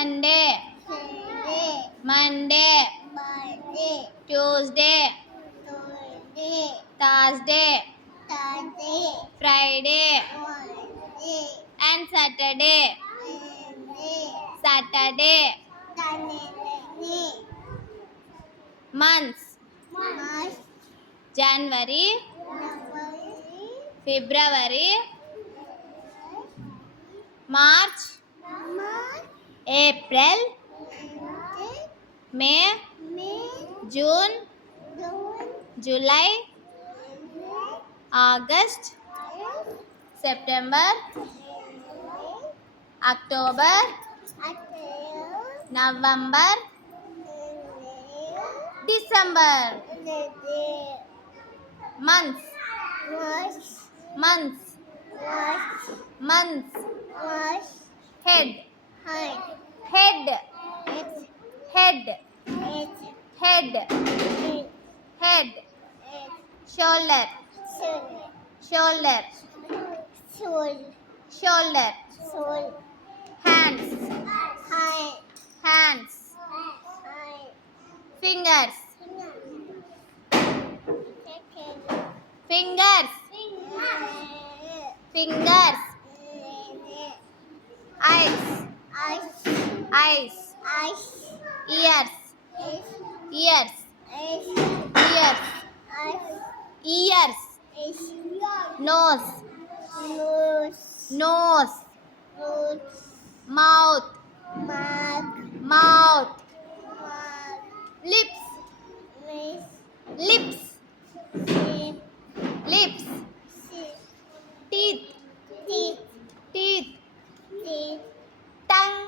Sunday, Monday, Tuesday, Thursday, Friday, and Saturday. Months: January, February, March, April, May, June, July, August, September, October, November, December. Months: head, shoulder, hands, fingers, eyes, ears, nose, mouth, lips, teeth, tongue,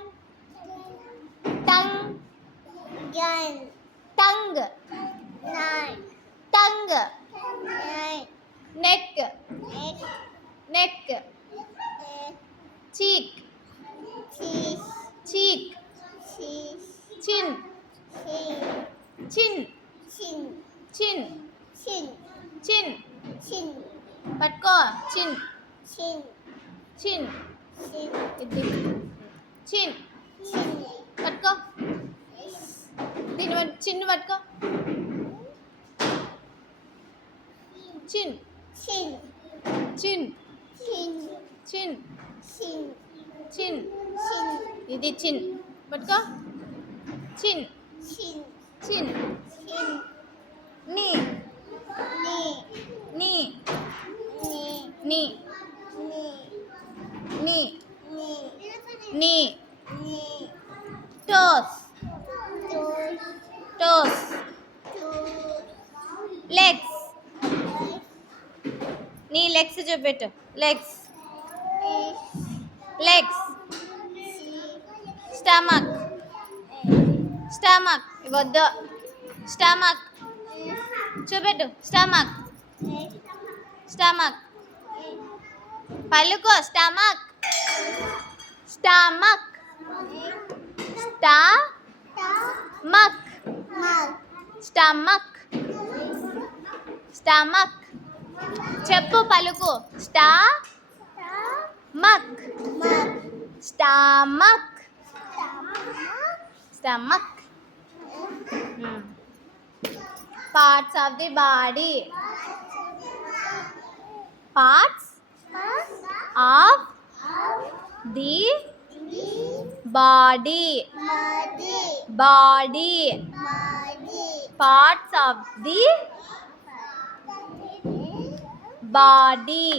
neck, cheek, chin, పట్టుకో, chin, పట్టుకో, దీన్ని చిన్ను పట్టుకో, చిన్, ఇది చిన్, పట్టుకో, చిన్, నీ, toes, legs, నీ లెగ్స్ చూపెట్టు, లెగ్స్, స్టమక్, వద్దు, స్టమక్ చూపెట్టు, స్టమక్ పలుకో, స్టమక్, చెప్పు, పలుకు, stomach. Parts of the body, parts of the body, parts of the body.